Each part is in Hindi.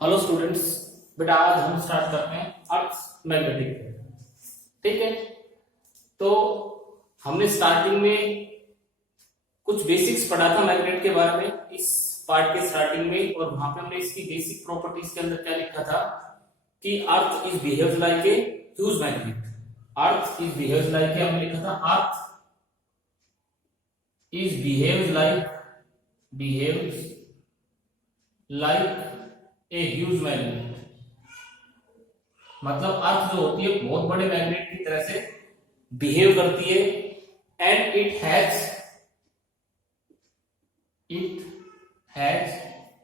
हेलो स्टूडेंट्स, बेटा आज हम स्टार्ट करते हैं अर्थ मैग्नेटिक फील्ड। ठीक है, तो हमने स्टार्टिंग में कुछ बेसिक्स पढ़ा था मैग्नेट के बारे में इस पार्ट के स्टार्टिंग में, और वहां पे हमने इसकी बेसिक प्रॉपर्टीज के अंदर क्या लिखा था कि earth is behaves like a huge magnet. Earth is behaves like a, हमने लिखा था earth is behaves like a huge magnet. मतलब अर्थ जो होती है बहुत बड़े मैग्नेट की तरह से बिहेव करती है, and it has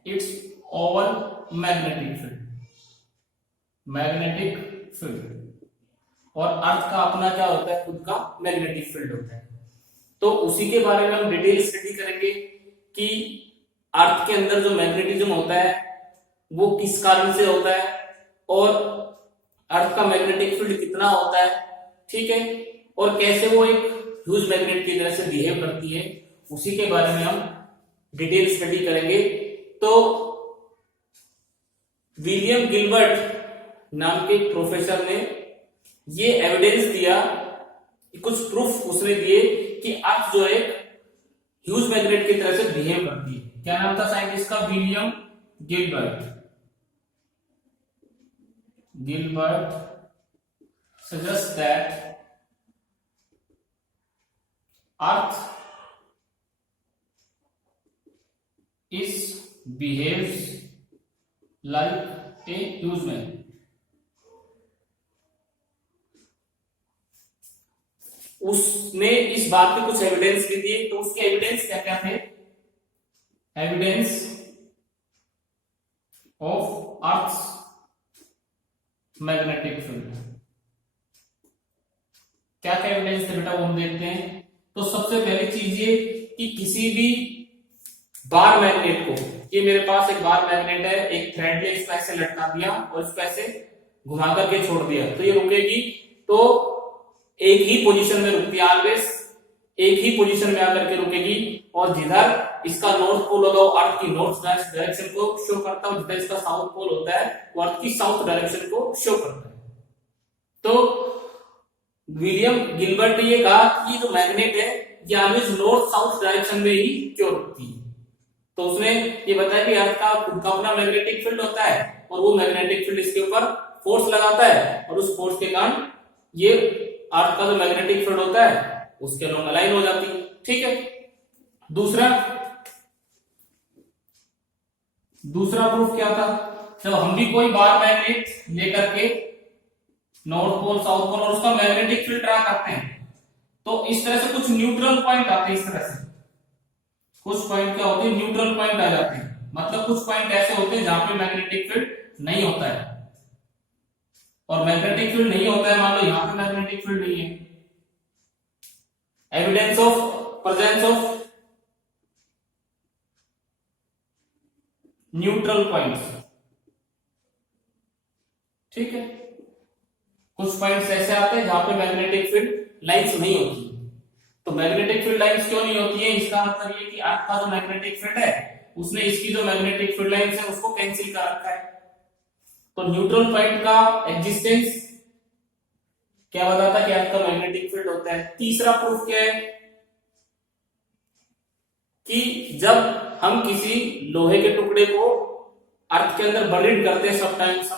its oven magnetic field. और अर्थ का अपना क्या होता है, खुद का मैग्नेटिक फील्ड होता है। तो उसी के बारे में हम डिटेल स्टडी करेंगे कि अर्थ के अंदर जो मैग्नेटिज्म होता है वो किस कारण से होता है, और अर्थ का मैग्नेटिक फील्ड कितना होता है, ठीक है, और कैसे वो एक ह्यूज मैग्नेट की तरह से बिहेव करती है, उसी के बारे में हम डिटेल स्टडी करेंगे। तो विलियम गिलबर्ट नाम के प्रोफेसर ने ये एविडेंस दिया, कुछ प्रूफ उसने दिए कि अर्थ जो है ह्यूज मैग्नेट की तरह से बिहेव करती है। क्या नाम था साइंटिस्ट का? William Gilbert suggests that Earth behaves like a huge magnet. उसने इस बात के कुछ एविडेंस भी दिए। तो उसके एविडेंस क्या क्या थे? Evidence of earth's magnetic field. क्या क्या एविडेंस थे बेटा, वो हम देखते हैं। तो सबसे पहली चीज ये कि किसी भी बार मैग्नेट को, ये मेरे पास एक बार मैग्नेट है, एक थ्रेड ले इसको ऐसे लटका दिया और इसको ऐसे घुमा करके छोड़ दिया, तो ये रुकेगी, तो एक ही पोजीशन में रुकती है, ऑलवेज एक ही पोजीशन में आकर के रुकेगी। और जिधर इसका नॉर्थ पोल होगा वो अर्थ की नॉर्थ डायरेक्शन को शो करता है, जिधर इसका साउथ पोल होता है वो अर्थ की साउथ डायरेक्शन को शो करता है। तो विलियम गिलबर्ट ने ये कहा कि जो मैग्नेट है ये ऑलवेज नॉर्थ साउथ डायरेक्शन में ही क्यों रुकती है। तो उसने ये बताया कि अर्थ का खुद का अपना मैग्नेटिक फील्ड होता है, और वो मैग्नेटिक फील्ड इसके ऊपर फोर्स लगाता है, और उस फोर्स के कारण ये अर्थ का जो मैग्नेटिक फील्ड होता है उसके अलॉन्ग अलाइन हो जाती है। ठीक है, दूसरा प्रूफ क्या था? जब हम भी कोई बार मैग्नेट लेकर के नॉर्थ पोल साउथ पोल और उसका मैग्नेटिक फील्ड ड्रा करते हैं, तो इस तरह से कुछ न्यूट्रल पॉइंट आते हैं। इस तरह से कुछ पॉइंट क्या होते हैं? न्यूट्रल पॉइंट आ जाते हैं। मतलब कुछ पॉइंट ऐसे होते हैं जहां पे मैग्नेटिक फील्ड नहीं होता है, और मैग्नेटिक फील्ड नहीं होता है, मान लो यहां पे मैग्नेटिक फील्ड नहीं है। Evidence of presence of neutral points. ठीक है, कुछ पॉइंट्स ऐसे आते हैं जहां पे मैग्नेटिक फील्ड लाइंस नहीं होती। तो मैग्नेटिक फील्ड लाइंस क्यों नहीं होती है? इसका मतलब ये कि अर्थ का जो मैग्नेटिक फील्ड है उसने इसकी जो मैग्नेटिक फील्ड लाइंस है उसको कैंसिल कर रखा है। तो न्यूट्रल पॉइंट का एग्जिस्टेंस क्या बताता है कि अर्थ का मैग्नेटिक फील्ड होता है। तीसरा प्रूफ क्या है कि जब हम किसी लोहे के टुकड़े को अर्थ के अंदर बरीड करते हैं सम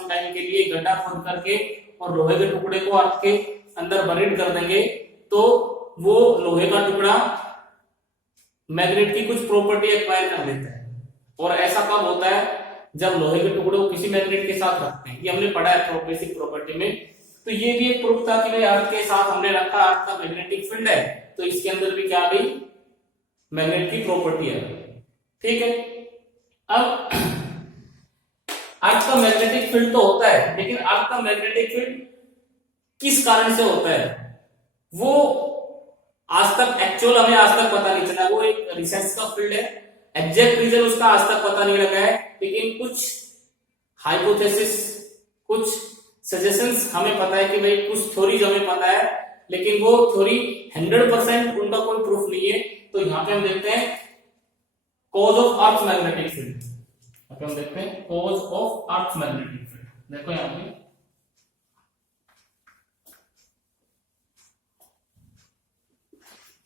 टाइम के लिए, गड्ढा खोद करके और लोहे के टुकड़े को अर्थ के अंदर बरीड कर देंगे, तो वो लोहे का टुकड़ा मैग्नेट की कुछ प्रॉपर्टी एक्वायर कर लेता है। और ऐसा कब होता है? जब लोहे के टुकड़े को किसी मैग्नेट के साथ रखते हैं। ये हमने पढ़ा है बेसिक प्रॉपर्टी में। तो ये भी एक प्रूफ था कि भाई अर्थ के साथ हमने रखा, अर्थ का मैग्नेटिक फील्ड है, तो इसके अंदर भी क्या गई? मैग्नेट की प्रॉपर्टी है। ठीक है, अब अर्थ का मैग्नेटिक फील्ड तो होता है, लेकिन अर्थ का मैग्नेटिक फील्ड किस कारण से होता है वो आज तक हमें आज तक पता नहीं चला। वो एक रिसर्च का फील्ड है, एग्जैक्ट रीजन उसका आज तक पता नहीं लगा है, लेकिन कुछ हाइपोथेसिस, कुछ सजेशंस हमें पता है कि भाई कुछ थ्योरीज हमें पता है, लेकिन वो थ्योरी 100% उनका कोई प्रूफ नहीं है। तो यहां पे हम देखते हैं cause of earth magnetic field. यहाँ पे हम देखते हैं cause of earth magnetic field. देखो यहाँ पे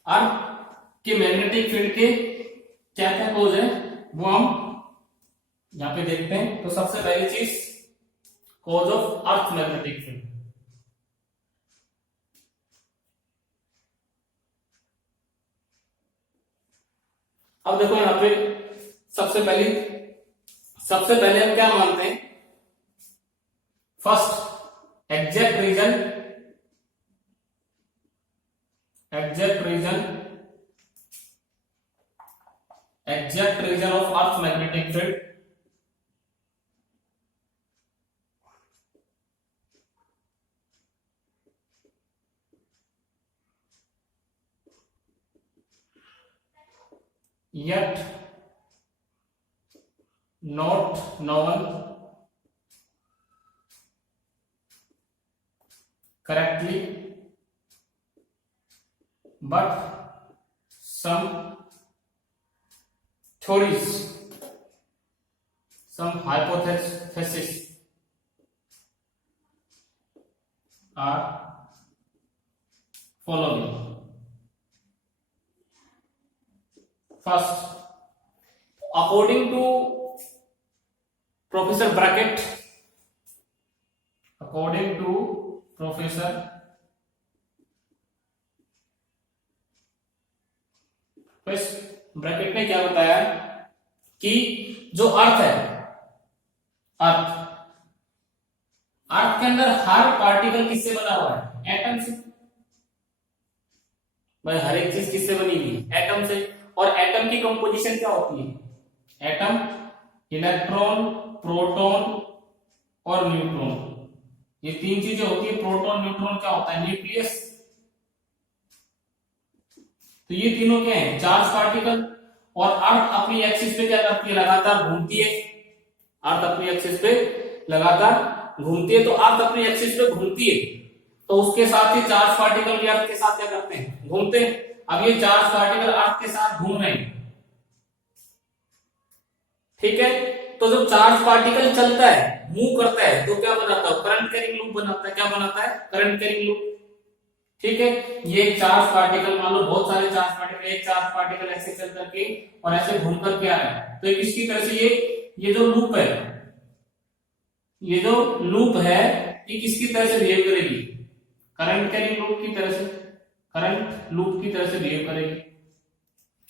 अर्थ के मैग्नेटिक फील्ड के क्या क्या कॉज है वो हम यहाँ पे देखते हैं। तो सबसे पहली चीज cause of earth magnetic field. अब देखो यहाँ पे सबसे पहले हम क्या मानते हैं, first exact reason of earth magnetic field. Yet not known correctly, but some theories, some hypotheses are following. First, according to Professor Brackett, bracket ने क्या बताया कि जो अर्थ है, अर्थ के अंदर हर पार्टिकल किससे बना हुआ है, एटम से। भाई हर एक चीज किससे बनी हुई है, एटम से। और एटम की कंपोजिशन क्या होती है, एटम इलेक्ट्रॉन, प्रोटॉन और न्यूट्रॉन, ये तीन चीजें होती है। प्रोटॉन न्यूट्रॉन क्या होता है, न्यूक्लियस। तो ये तीनों क्या है, चार्ज पार्टिकल। और अर्थ अपनी एक्सिस पे क्या करती है, लगातार घूमती है। अर्थ अपनी एक्सिस पे लगातार घूमती है। तो अर्थ अपनी एक्सिस पे घूमती है तो उसके साथ ही चार्ज पार्टिकल भी अर्थ के साथ क्या करते हैं, घूमते हैं। अब ये चार्ज पार्टिकल अर्थ के साथ घूम रहे हैं, ठीक है। तो जब चार्ज पार्टिकल चलता है, मूव करता है, तो क्या बनाता है, करंट कैरिंग लूप बनाता है। क्या बनाता है, करंट कैरिंग लूप, ठीक है। ये चार्ज पार्टिकल, मान लो बहुत सारे चार्ज पार्टिकल, एक चार्ज पार्टिकल ऐसे चल करके और ऐसे घूम करके आ रहा है, तो किसकी तरह से ये जो लूप है, ये जो लूप है ये किसकी तरह से बिहेव करेगी, करंट कैरिंग लूप की तरह से, करंट लूप की तरह से बिहेव करेगी।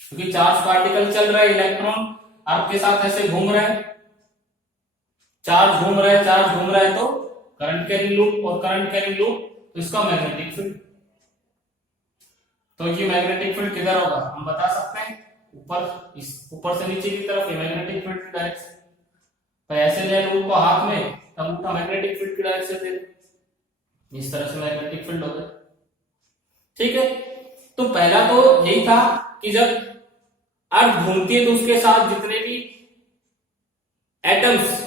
क्योंकि चार्ज पार्टिकल चल रहा है, इलेक्ट्रॉन अर्थ के साथ ऐसे घूम रहा है, चार्ज घूम रहा है तो करंट कैरिंग लूप, और करंट कैरिंग लूप तो इसका मैग्नेटिक फील्ड। तो ये मैग्नेटिक फील्ड किधर होगा, हम बता सकते हैं ऊपर, इस ऊपर से नीचे की तरफ, ये मैग्नेटिक फील्ड की डायरेक्शन। तो ऐसे ले लूप को हाथ में, तब उनका मैग्नेटिक फील्ड की डायरेक्शन दे, इस तरह से मैग्नेटिक फील्ड होगा, ठीक है। तो पहला तो यही था कि जब अर्थ घूमती है तो उसके साथ जितने भी एटम्स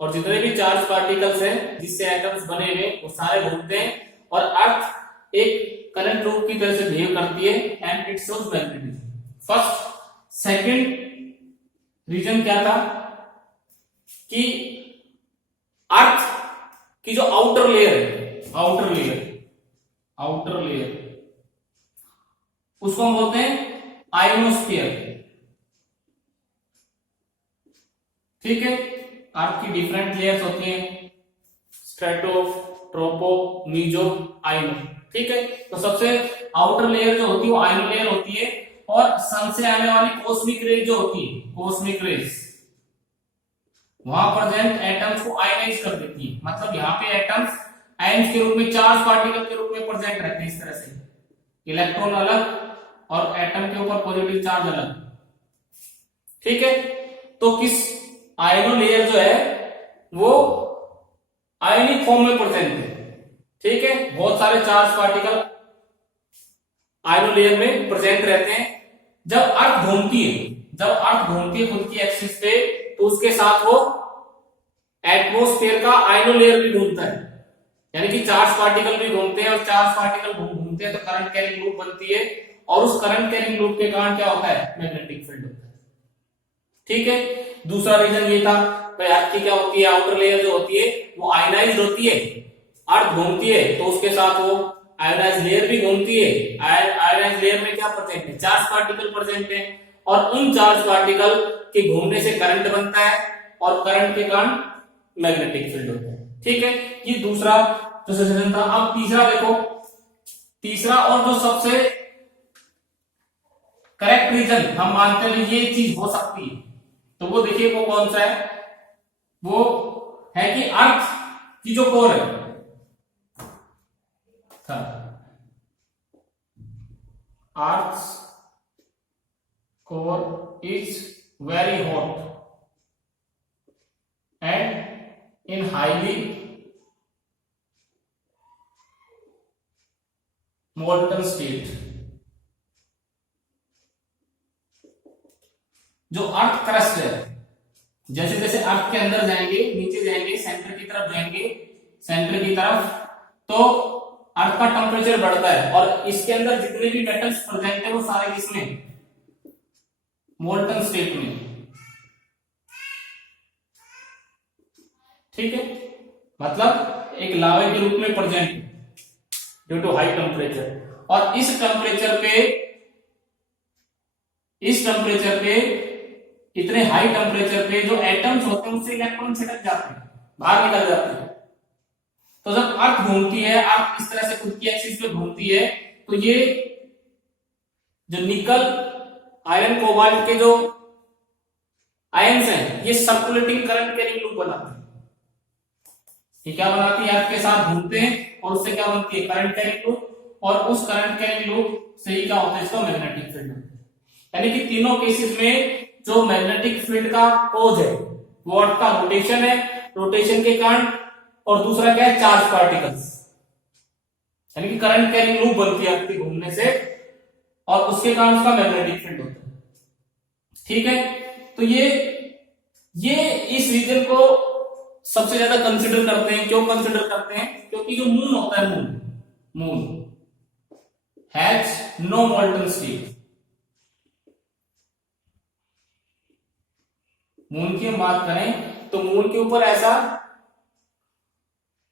और जितने भी चार्ज पार्टिकल्स हैं जिससे एटम्स बने हुए वो सारे घूमते हैं, और अर्थ एक करंट लूप की तरह से बिहेव करती है, and it shows magnetism. First. Second reason क्या था कि अर्थ की जो आउटर लेयर है, आउटर लेयर उसको हम बोलते हैं आयोनोस्फीयर, ठीक है। अर्थ की डिफरेंट लेयर्स होती हैं, स्ट्रेटो, ट्रोपो, मीजो, आयनो, ठीक है। तो सबसे आउटर लेयर जो होती है वो आयनो लेयर होती है, और सन से आने वाली कॉस्मिक रेज जो होती है, कॉस्मिक रेज, वहां प्रेजेंट एटम्स को आयनाइज कर देती है। मतलब यहाँ पे एटम्स आयन्स के रूप में, चार्ज पार्टिकल के रूप में प्रेजेंट रहते हैं, इस तरह से इलेक्ट्रॉन अलग और एटम के ऊपर पॉजिटिव चार्ज अलग, ठीक है। तो किस आयनो लेयर जो है वो आयनिक फॉर्म में प्रेजेंट है, ठीक है। बहुत सारे चार्ज पार्टिकल आयनो लेयर में प्रेजेंट रहते हैं। जब अर्थ घूमती है खुद की एक्सिस पे, तो उसके साथ वो एटमॉस्फेयर का आयनो लेयर भी घूमता है, यानी कि चार्ज पार्टिकल भी घूमते हैं, और चार्ज पार्टिकल घूमते हैं तो करंट कैरिंग लूप बनती है, और उस करंट कैरिंग लूप के कारण क्या होता है, मैग्नेटिक फील्ड होता है, ठीक है। दूसरा रीजन ये था भाई अर्थ की क्या होती है, आउटर लेयर जो होती है वो आयनाइज्ड होती है, अर्थ घूमती है तो उसके साथ वो आयनाइज्ड लेयर भी घूमती है। आयनाइज्ड लेयर में क्या प्रेजेंट है, चार्ज पार्टिकल प्रेजेंट है, और उन चार्ज पार्टिकल के घूमने से करंट बनता है और करंट के कारण मैग्नेटिक फील्ड होता है। ठीक है, ये दूसरा जो सजेशन था। अब तीसरा देखो, तीसरा और जो सबसे करेक्ट रीजन हम मानते हैं ये चीज हो सकती है, तो वो देखिए वो कौन सा है, वो है कि अर्थ की जो कोर है earth core is very hot and in highly molten state. जो अर्थ क्रस्ट है, जैसे जैसे अर्थ के अंदर जाएंगे, नीचे जाएंगे, सेंटर की तरफ जाएंगे, सेंटर की तरफ, तो अर्थ का टेम्परेचर बढ़ता है और इसके अंदर जितने भी मेटल्स प्रेजेंट है वो सारे किसमें, मोल्टन स्टेट में। ठीक है, मतलब एक लावा के रूप में present due to high temperature. और इस टेम्परेचर पे इतने हाई टेम्परेचर पे जो एटम्स होते हैं उससे इलेक्ट्रॉन छिटक जाते हैं, बाहर निकल जाते हैं। तो जब अर्थ घूमती है, अर्थ इस तरह से खुद की एक्सिस पे घूमती है, तो ये जो निकल आयरन कोबाल्ट के जो आयंस हैं ये सर्कुलेटिंग करंट कैरिंग लूप बनाते हैं। ये क्या बनाती है, अर्थ के साथ घूमते हैं और उससे क्या बनती है, करंट कैरिंग लूप, और उस करंट कैरिंग लूप से ही क्या होता है, इसका मैग्नेटिक फील्ड। यानी कि तीनों केसेस में जो मैग्नेटिक फील्ड का कॉज है वो अर्थ का रोटेशन है, रोटेशन के कारण, और दूसरा क्या है, चार्ज पार्टिकल्स, यानी कि करंट कैरिंग लूप बनती है अर्थ के घूमने से, और उसके कारण उसका मैग्नेटिक फील्ड होता है। ठीक है, तो ये इस रीजन को सबसे ज्यादा कंसिडर करते हैं। क्यों कंसिडर करते हैं, क्योंकि जो मून होता है, moon has no molten state. Moon की हम बात करें तो मून के ऊपर ऐसा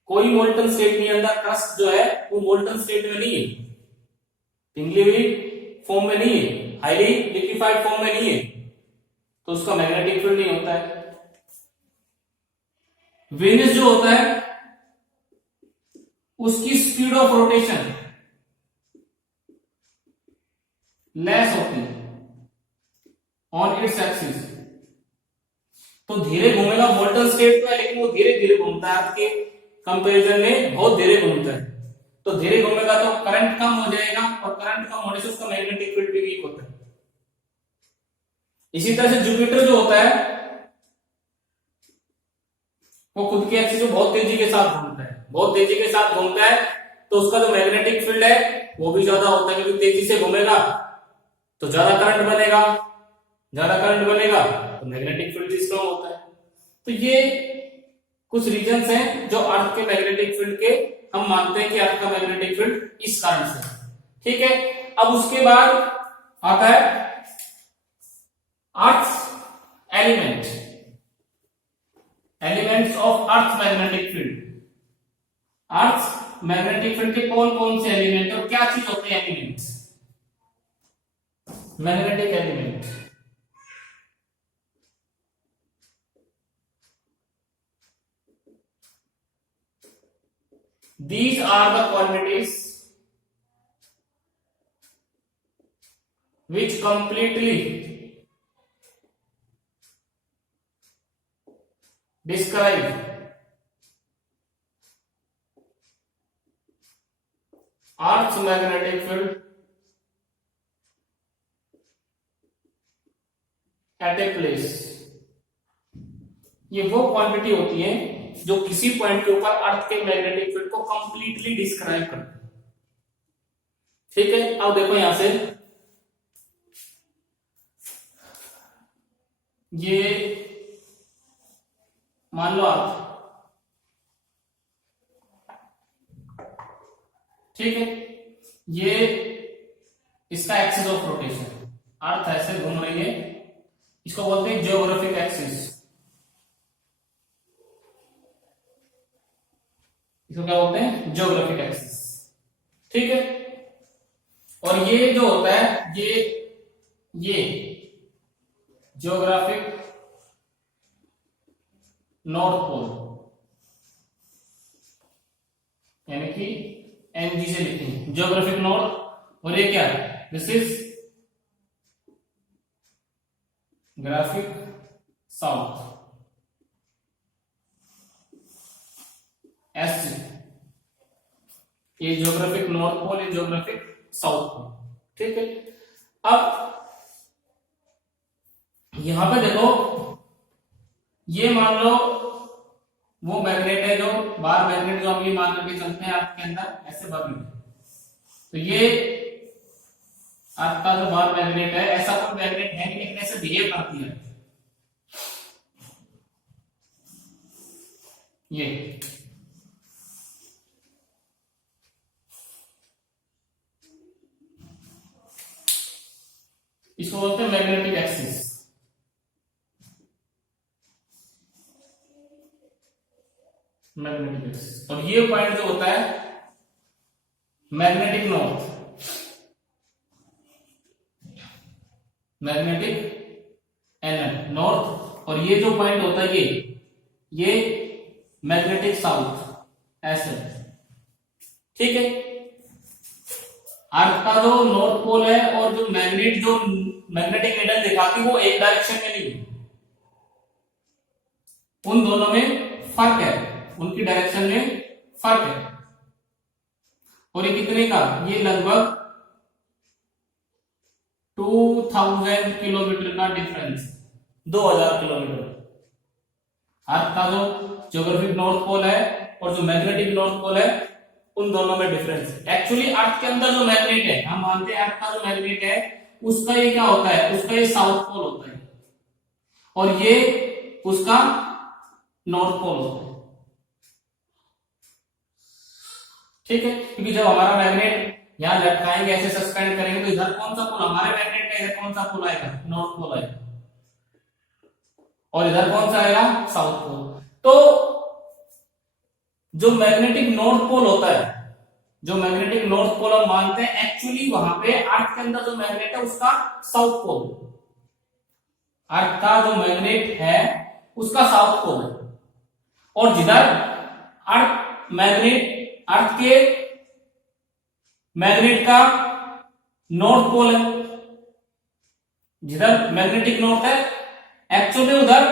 कोई मोल्टन स्टेट नहीं, अंदर क्रस्ट जो है वो मोल्टन स्टेट में नहीं है, पिघली हुई फॉर्म में नहीं है, हाईली लिक्विफाइड फॉर्म में नहीं है, तो उसका मैग्नेटिक फील्ड नहीं होता है। वेनस जो होता है उसकी स्पीड ऑफ रोटेशन लेस होती है ऑन इट्स एक्सिस, तो धीरे घूमेगा, मोल्टन स्टेट तो है लेकिन वो धीरे धीरे घूमता है, आपके कंपैरिजन में बहुत धीरे घूमता है। तो धीरे घूमेगा तो करंट कम हो जाएगा, और करंट कम होने से उसका मैग्नेटिक फील्ड भी वीक होता है। इसी तरह से जुपिटर जो होता है वो खुद की एक्सिस में बहुत तेजी के साथ घूमता है, बहुत तेजी के साथ घूमता है, तो उसका जो मैग्नेटिक फील्ड है वो भी ज्यादा होता है, क्योंकि तेजी से घूमेगा तो ज्यादा करंट बनेगा, ज्यादा करंट बनेगा तो मैग्नेटिक फील्ड भी स्ट्रॉन्ग होता है। तो ये कुछ रीजंस हैं जो अर्थ के मैग्नेटिक फील्ड के हम मानते हैं कि अर्थ का मैग्नेटिक फील्ड इस कारण से। ठीक है, अब उसके बाद आता है earth element, elements of earth magnetic field. Earth magnetic field के कौन कौन से एलिमेंट और क्या चीज होते हैं elements, magnetic element. These are the quantities which completely describe Earth's magnetic field at a place। ये वो क्वांटिटी होती है जो किसी पॉइंट के ऊपर अर्थ के मैग्नेटिक फील्ड को कंप्लीटली डिस्क्राइब करती है। ठीक है, अब देखो यहां से ये मान लो अर्थ, ठीक है, ये इसका एक्सिस ऑफ रोटेशन, अर्थ ऐसे घूम रही है, इसको बोलते हैं जियोग्राफिक एक्सिस। इसको क्या बोलते हैं, ज्योग्राफिक एक्सिस। ठीक है, और ये जो होता है ये ज्योग्राफिक नॉर्थ पोल, यानी कि एनजी से लिखते हैं ज्योग्राफिक नॉर्थ, और ये क्या है, this is graphic south, S, ये ज्योग्राफिक नॉर्थ पोल, ये ज्योग्राफिक साउथ पोल। ठीक है, अब यहां पे देखो, ये मान लो वो मैग्नेट है, जो बार मैग्नेट जो हम ये मान करके चलते हैं आपके अंदर ऐसे बबल, तो ये आपका जो बार मैग्नेट है, ऐसा कोई मैग्नेट है नहीं, लेकिन ऐसे बिहेव करती है ये। इसको बोलते हैं मैग्नेटिक एक्सिस। मैग्नेटिक एक्सिस, और ये पॉइंट जो होता है magnetic north, magnetic NL north, और ये जो पॉइंट होता है ये मैग्नेटिक साउथ ऐसे। ठीक है, अर्थ का जो नॉर्थ पोल है और जो मैग्नेटिक नीडल दिखाती है वो एक डायरेक्शन में नहीं, उन दोनों में फर्क है, उनकी डायरेक्शन में फर्क है। और ये कितने का, ये लगभग 2000 किलोमीटर का डिफरेंस, 2000 किलोमीटर। अर्थ का जो ज्योग्राफिक नॉर्थ पोल है और जो मैग्नेटिक नॉर्थ पोल है, उन दोनों में डिफरेंस। एक्चुअली अर्थ के अंदर जो मैग्नेट है, हम मानते हैं अर्थ का जो मैग्नेट है उसका ये क्या होता है, उसका ये साउथ पोल होता है, और ये उसका नॉर्थ पोल होता है। ठीक है, क्योंकि जब हमारा मैग्नेट यहां लटकाएंगे, ऐसे सस्पेंड करेंगे, तो इधर कौन सा पोल, हमारे मैग्नेट का इधर कौन सा पोल आएगा, नॉर्थ पोल आएगा, और इधर कौन सा आएगा, साउथ पोल। तो जो मैग्नेटिक नॉर्थ पोल होता है, जो मैग्नेटिक नॉर्थ पोल हम मानते हैं, एक्चुअली वहां पे अर्थ के अंदर जो मैग्नेट है उसका साउथ पोल, अर्थ का जो मैग्नेट है उसका साउथ पोल है, और जिधर अर्थ के मैग्नेट का नॉर्थ पोल है, जिधर मैग्नेटिक नॉर्थ है, एक्चुअली उधर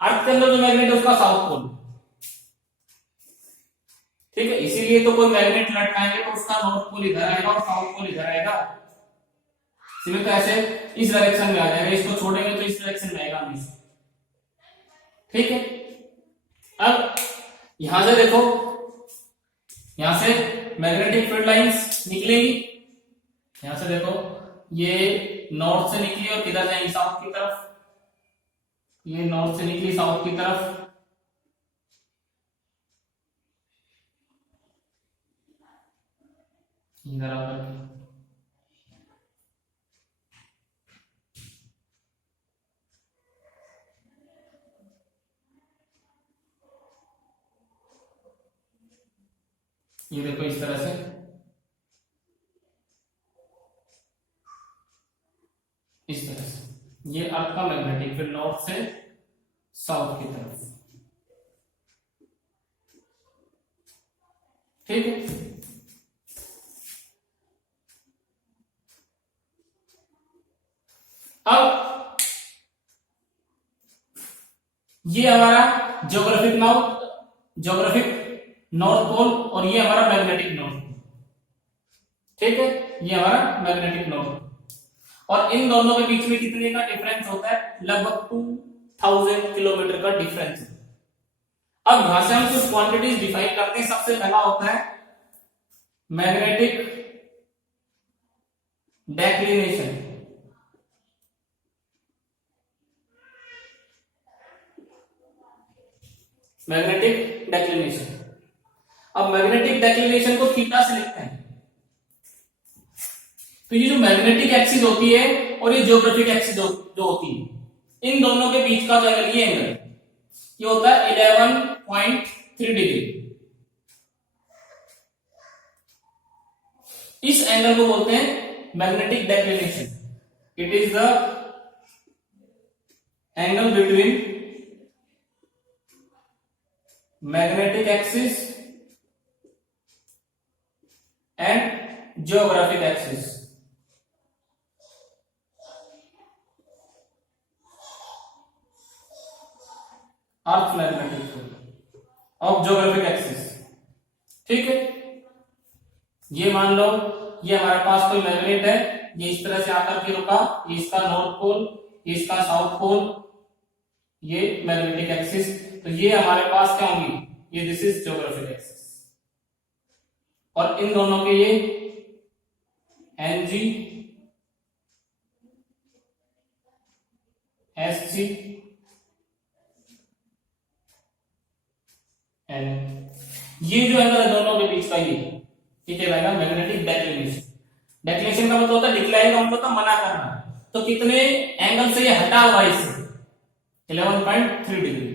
अर्थ के अंदर जो मैग्नेट है उसका साउथ पोल। ठीक है, इसीलिए तो कोई मैग्नेट लटकाएंगे तो उसका नॉर्थ पोल इधर आएगा और साउथ पोल इधर आएगा। सिर्फ तो ऐसे इस डायरेक्शन में आ जाएगा, इसको छोड़ेंगे तो इस डायरेक्शन में आएगा हमेशा। ठीक है, अब यहां से देखो, यहां से मैग्नेटिक फील्ड लाइंस निकलेगी, यहां से देखो ये नॉर्थ से निकली और किधर जाएंगी, साउथ की तरफ, ये नॉर्थ से निकली साउथ की तरफ, इधर आकर ये देखो इस तरह से, इस तरह से ये आपका मैग्नेटिक फील्ड नॉर्थ से साउथ की तरफ। ठीक है, अब ये हमारा ज्योग्राफिक नॉर्थ पोल, और ये हमारा मैग्नेटिक नॉर्थ पोल। ठीक है, ये हमारा मैग्नेटिक नॉर्थ पोल, और इन दोनों के बीच में कितने का डिफरेंस होता है, लगभग 2000 किलोमीटर का डिफरेंस। अब यहां से हम कुछ क्वांटिटीज डिफाइन करते हैं। सबसे पहला होता है मैग्नेटिक डेक्लिनेशन। मैग्नेटिक डेक्लिनेशन, अब मैग्नेटिक डेक्लिनेशन को थीटा से लिखते हैं। तो ये जो मैग्नेटिक एक्सिस होती है और ये ज्योग्राफिक एक्सिस जो होती है, इन दोनों के बीच का जो एंगल, ये एंगल ये होता है 11.3 डिग्री। इस एंगल को बोलते हैं magnetic declination. It is the angle between magnetic axis and geographic axis. Earth magnetic of geographic axis. ठीक है, ये मान लो ये हमारे पास कोई मैग्नेट है, ये इस तरह से आकर के रुका, ये इसका नॉर्थ पोल, ये इसका साउथ पोल, ये मैग्नेटिक एक्सिस। तो ये हमारे पास क्या होंगी, ये दिस इज जियोग्राफिक एक्सिस। और इन दोनों के ये एनजी एसजी एन, ये जो एंगल है दोनों के बीच का ये, ठीक है भाई, मैग्नेटिक डेक्लिनेशन। डेक्लिनेशन का मतलब होता है डिक्लाइन, का मतलब होता है मना करना। तो कितने एंगल से ये हटा हुआ है इससे, 11.3 डिग्री।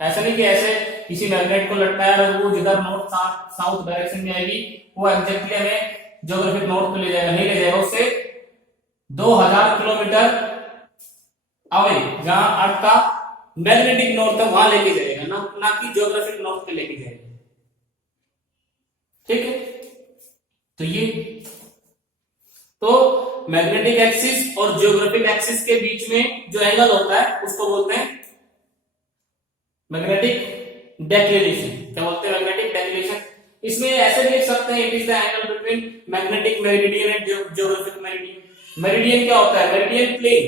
ऐसा नहीं कि ऐसे किसी मैग्नेट को लटकाया और वो जिधर नॉर्थ साउथ डायरेक्शन में आएगी वो एग्जैक्टली हमें ज्योग्राफिक नॉर्थ पे ले जाएगा, नहीं ले जाएगा। उससे 2000 किलोमीटर अवे, जहां अर्थ का मैग्नेटिक नॉर्थ है वहां लेके जाएगा, ना कि ज्योग्राफिक नॉर्थ पे लेके जाएगा। ठीक है, तो ये तो मैग्नेटिक एक्सिस और जियोग्राफिक एक्सिस के बीच में जो एंगल होता है उसको बोलते हैं मैग्नेटिक डेक्लिनेशन। क्या बोलते हैं, मैग्नेटिक डेक्लिनेशन। इसमें ऐसे भी लिख सकते हैं, it is the angle between magnetic meridian and geographic meridian. Meridian क्या होता है, मेरिडियन प्लेन,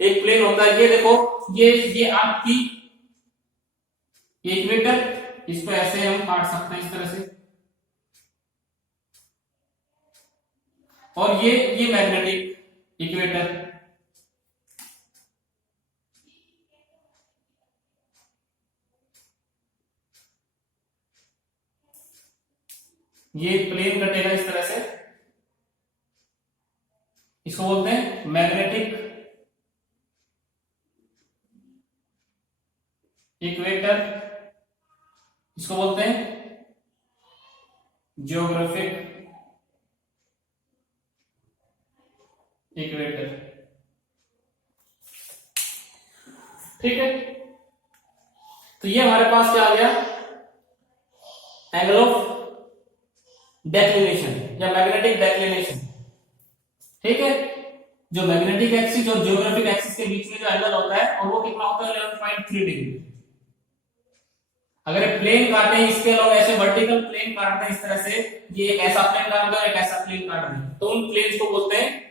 एक प्लेन होता है। ये देखो, ये आपकी इक्वेटर, इसको ऐसे हम काट सकते हैं इस तरह से, और ये मैग्नेटिक इक्वेटर। ये प्लेन कटेगा इस तरह से, इसको बोलते हैं मैग्नेटिक इक्वेटर, इसको बोलते हैं जियोग्राफिक इक्वेटर। ठीक है, तो ये हमारे पास क्या आ गया, एंगल ऑफ डेक्लिनेशन या मैग्नेटिक डेक्लिनेशन। ठीक है, जो मैग्नेटिक एक्सिस और जियोग्राफिक एक्सिस के बीच में जो एंगल होता है और वो कितना होता है, 11.3 डिग्री। अगर प्लेन काटे इसके लोग ऐसे वर्टिकल प्लेन काटते हैं इस तरह से, ये एक ऐसा प्लेन काट दो, एक ऐसा प्लेन काट दो, तो उन प्लेन्स को बोलते हैं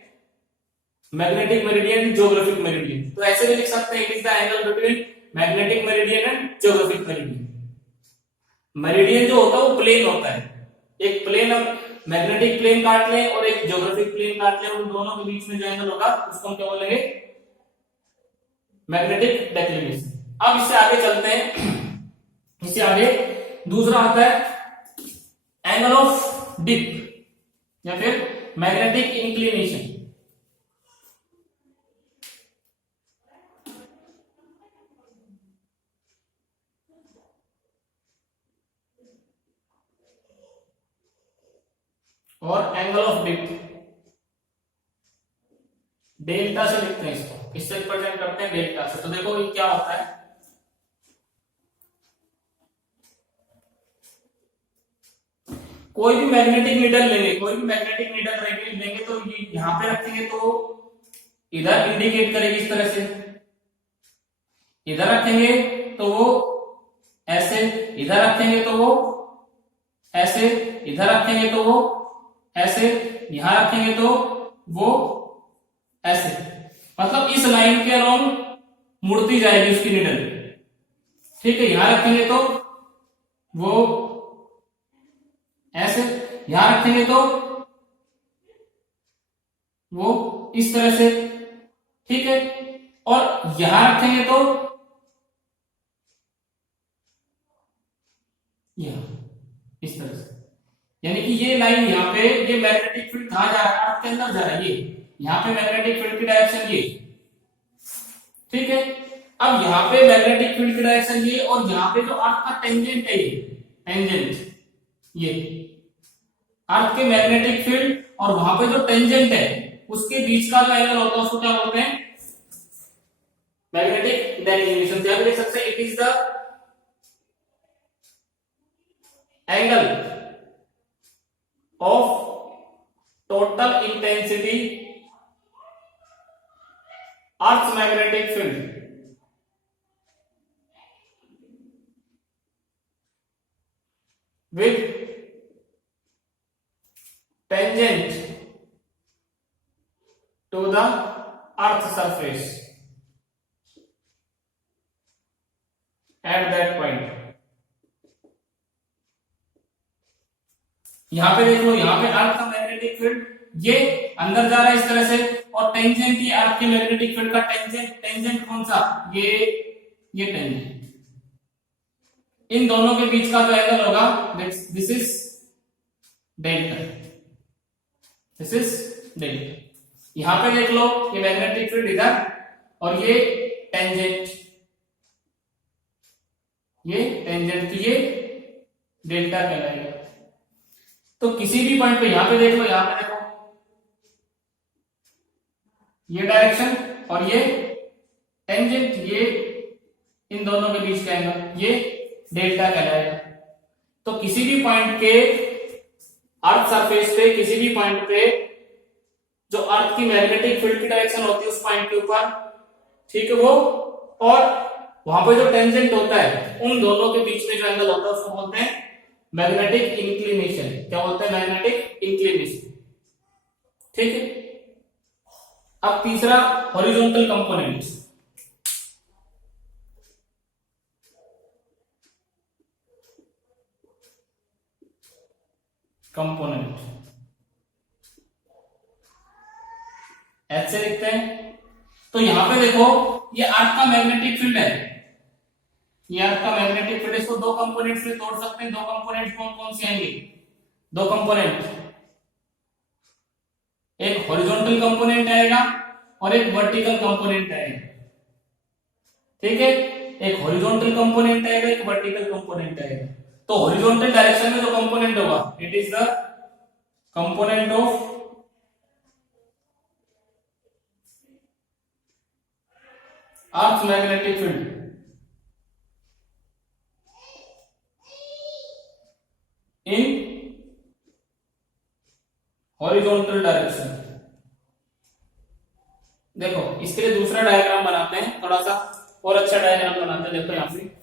मैग्नेटिक मेरिडियन, जियोग्राफिक मेरिडियन। तो ऐसे भी लिख सकते हैं, it is the angle between magnetic meridian and geographic meridian. Meridian जो होता है वो प्लेन होता है, एक प्लेन मैग्नेटिक प्लेन काट ले और एक जियोग्राफिक प्लेन काट ले, उन दोनों के बीच में जो एंगल होगा उसको हम क्या बोलेंगे, मैग्नेटिक डेक्लिनेशन। अब इससे आगे चलते हैं, इससे आगे दूसरा आता है एंगल ऑफ डिप या फिर मैग्नेटिक इंक्लिनेशन। और एंगल ऑफ डिप डेल्टा से लिखते हैं इसको, किससे रिप्रेजेंट करते हैं, डेल्टा से। तो देखो ये क्या होता है, कोई भी मैग्नेटिक नीडल लेंगे, कोई भी मैग्नेटिक नीडल लेंगे तो ये यहां पे रखेंगे तो इधर इंडिकेट करेगी इस तरह से, इधर रखेंगे तो वो ऐसे, इधर रखेंगे तो वो ऐसे, इधर रखेंगे तो वो ऐसे, यहां रखेंगे तो वो ऐसे, मतलब इस लाइन के अलोंग मुड़ती जाएगी उसकी निडल। ठीक है, यहां रखेंगे तो वो ऐसे, यहां रखेंगे तो वो इस तरह से। ठीक है, और यहां रखेंगे तो यहां इस तरह से, यानी कि ये लाइन यहाँ पे, ये मैग्नेटिक फील्ड कहां जा रहा है, अर्थ के अंदर जा रहा है, ये यहाँ पे मैग्नेटिक फील्ड की डायरेक्शन ये। ठीक है, अब यहाँ पे मैग्नेटिक फील्ड की डायरेक्शन ये, और यहाँ पे जो अर्थ का टेंजेंट है ये टेंजेंट ये, अर्थ के मैग्नेटिक फील्ड और वहां पे जो टेंजेंट है उसके बीच का जो एंगल होता है उसको क्या बोलते हैं, मैग्नेटिक डेरिवेशन। तो यहां पे देख सकते हैं it is the angle of total intensity earth magnetic field with tangent to the earth surface at that point। यहां पे देख लो, यहां पे अर्थ का मैग्नेटिक फील्ड ये अंदर जा रहा है इस तरह से, और टेंजेंट ये अर्थ के मैग्नेटिक फील्ड का टेंजेंट कौन सा, ये टेंजेंट, इन दोनों के बीच का जो एंगल होगा this is delta, this is delta. यहां पे देख लो ये मैग्नेटिक फील्ड इधर और ये टेंजेंट, तो ये डेल्टा कहलाएगा। तो किसी भी पॉइंट पे यहां पे देख लो, यहां पे देखो ये डायरेक्शन और ये टेंजेंट, ये इन दोनों के बीच का एंगल ये डेल्टा कहलाएगा। तो किसी भी पॉइंट के अर्थ सरफेस पे, किसी भी पॉइंट पे जो अर्थ की मैग्नेटिक फील्ड की डायरेक्शन होती है उस पॉइंट के ऊपर, ठीक है वो, और वहां पे जो टेंजेंट होता है उन दोनों के बीच में जो एंगल होता है उसको बोलते हैं मैग्नेटिक इंक्लिनेशन। क्या बोलते हैं, मैग्नेटिक इंक्लिनेशन। ठीक है, अब तीसरा हॉरिजॉन्टल कंपोनेंट्स। कंपोनेंट ऐसे लिखते हैं। तो यहां पे देखो ये अर्थ का मैग्नेटिक फील्ड है, ये अर्थ का मैग्नेटिक फील्ड, इसको दो कंपोनेंट्स में तोड़ सकते हैं। दो कंपोनेंट कौन कौन से आएंगे, दो कंपोनेंट, एक हॉरिजॉन्टल कंपोनेंट आएगा और एक वर्टिकल कंपोनेंट आएगा। ठीक है, एक हॉरिजॉन्टल कंपोनेंट आएगा, एक वर्टिकल कंपोनेंट आएगा। तो हॉरिजॉन्टल डायरेक्शन में जो कंपोनेंट होगा it is the component of earth magnetic field in horizontal direction. देखो इसके लिए दूसरा डायग्राम बनाते हैं, थोड़ा सा और अच्छा डायग्राम बनाते हैं। देखो यहां पे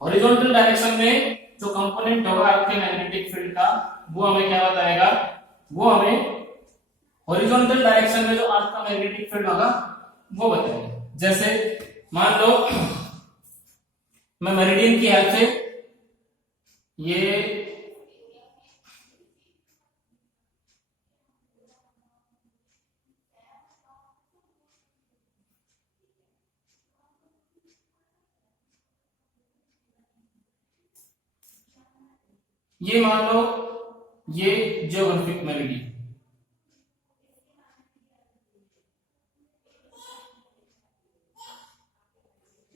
हॉरिजॉन्टल डायरेक्शन में जो कंपोनेंट होगा आपके मैग्नेटिक फील्ड का, वो हमें क्या बताएगा, वो हमें हॉरिजॉन्टल डायरेक्शन में जो आपका मैग्नेटिक फील्ड होगा वो बताएगा। जैसे मान लो मैं मेरिडियन की हेल्प से ये मान लो ये ज्योग्राफिक मेरिडियन,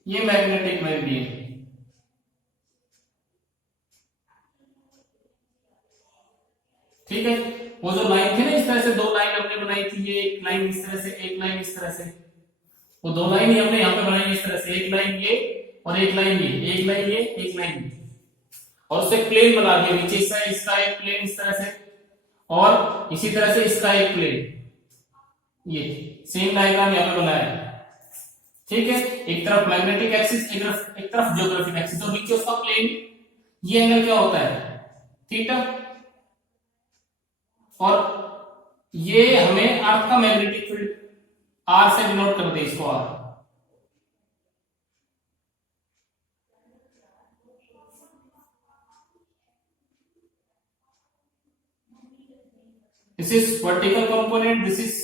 ये मैग्नेटिक मेरिडियन। ठीक है, वो जो लाइन थी ना इस तरह से, दो लाइन हमने बनाई थी, ये एक लाइन इस तरह से, एक लाइन इस तरह से, वो दो लाइन ही हमने यहाँ पे बनाई इस तरह से, एक लाइन ये और एक लाइन ये, एक लाइन ये, एक लाइन ये, और उससे प्लेन बना दिया नीचे इसका एक प्लेन इस तरह से, और इसी तरह से इसका एक प्लेन, ये सेम डायग्राम यहाँ पे बनाया। ठीक है, एक तरफ मैग्नेटिक एक्सिस, एक तरफ ज्योग्राफिक एक्सिस, और नीचे उसका प्लेन। ये एंगल क्या होता है, थीटा। और ये हमें अर्थ का मैग्नेटिक फील्ड आर से डिनोट कर दे, इसको R. This is vertical component, this is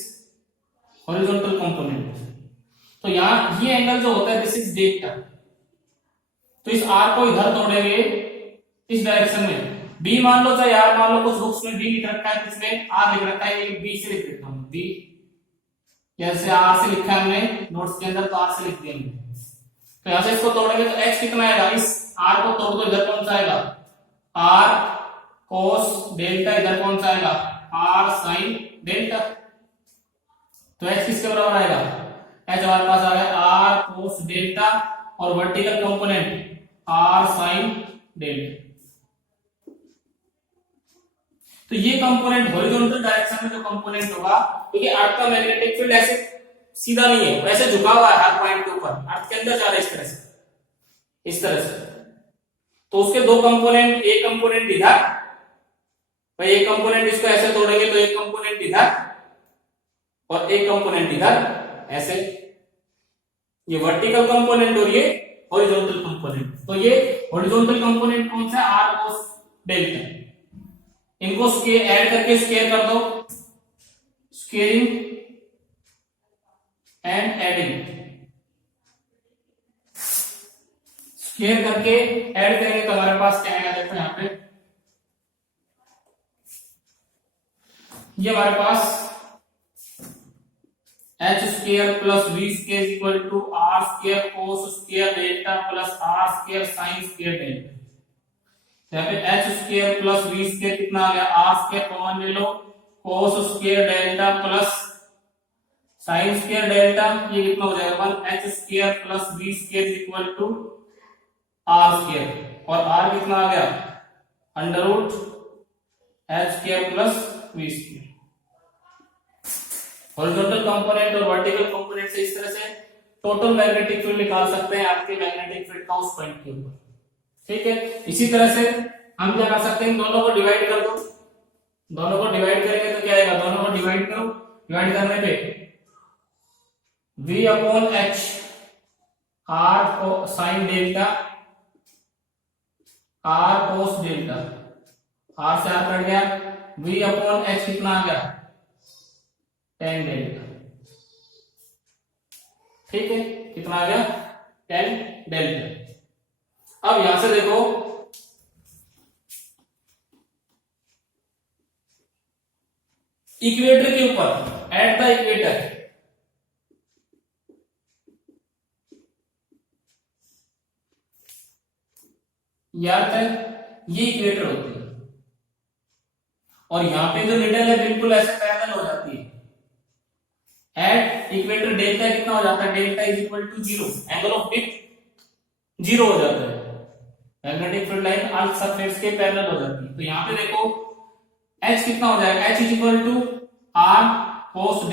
horizontal component. तो यहां ये एंगल जो होता है दिस इज डेल्टा। तो इस आर को इधर तोड़ेंगे इस डायरेक्शन में, बी मान लो, चाहे आर मान लो, कुछ बुक्स में बी लिख रखा है, इसमें आर लिख रखा है, ये बी से लिख देता हूं, बी जैसे आर से लिखा है हमने नोट्स के अंदर, तो आर से लिख दिया हमने। तो यहां से इसको तोड़ेंगे तो एक्स कितना आएगा, इस आर को तोड़ दो, इधर कौन सा आएगा आर कोस डेल्टा, इधर कौन सा आएगा आर साइन डेल्टा। तो एच किसके बराबर आएगा, एच हमारे पास आ गया आर कोस डेल्टा और vertical component R sine delta. तो ये कंपोनेंट हॉरिजॉन्टल डायरेक्शन में जो कंपोनेंट होगा, क्योंकि अर्थ का मैग्नेटिक फील्ड ऐसे सीधा नहीं है, वैसे झुका हुआ है हर पॉइंट के ऊपर, अर्थ के अंदर जा रहा है इस तरह से, इस तरह से। तो उसके दो कंपोनेंट, एक कंपोनेंट इधर, भाई एक कंपोनेंट इसको ऐसे तोड़ेंगे तो एक कंपोनेंट इधर और एक कंपोनेंट इधर ऐसे, ये वर्टिकल कंपोनेंट और ये हॉरिजॉन्टल कंपोनेंट। तो ये हॉरिजॉन्टल कंपोनेंट कौन सा आर कोस डेल्टा, इनको स्केयर ऐड करके स्केयर कर दो, स्केयरिंग एंड एडिंग, स्केयर करके ऐड करेंगे तो हमारे पास क्या आएगा, देखो यहां पे ये हमारे पास H square plus V square equal to R square cos square delta plus R square sin square delta. यहाँ पे H square plus V square कितना आ गया, आर स्केयर कॉमन ले लो, cos square delta plus sin square delta, ये कितना हो जाएगा 1 H square plus V square equal to R square, और आर कितना आ गया under root H square plus V square. Horizontal component और वर्टिकल कंपोनेंट से इस तरह से टोटल मैग्नेटिक फील्ड निकाल सकते हैं आपके मैग्नेटिक फील्ड का उस पॉइंट के ऊपर, ठीक है। इसी तरह से हम क्या कर सकते हैं, दोनों को डिवाइड कर दो, दोनों को डिवाइड करेंगे तो क्या आएगा, दोनों को डिवाइड करो, डिवाइड करने पे v अपॉन एच आर को sine delta R cos delta, R से आर कट गया, v अपॉन एच कितना आ गया टेन डेल्टा, ठीक है, कितना आ गया टेन डेल्टा। अब यहां से देखो इक्वेटर के ऊपर, एट द इक्वेटर, याद है ये इक्वेटर होती है और यहां पे जो निडल है बिल्कुल ऐसे पैरेलल हो जाती है। एट इक्वेटर डेल्टा कितना हो जाता है, delta is equal to 0, angle of dip 0 हो जाता है, magnetic field line earth surface के पैरेलल हो जाती है। तो यहां पे देखो एच कितना हो जाएगा, H is equal to R cos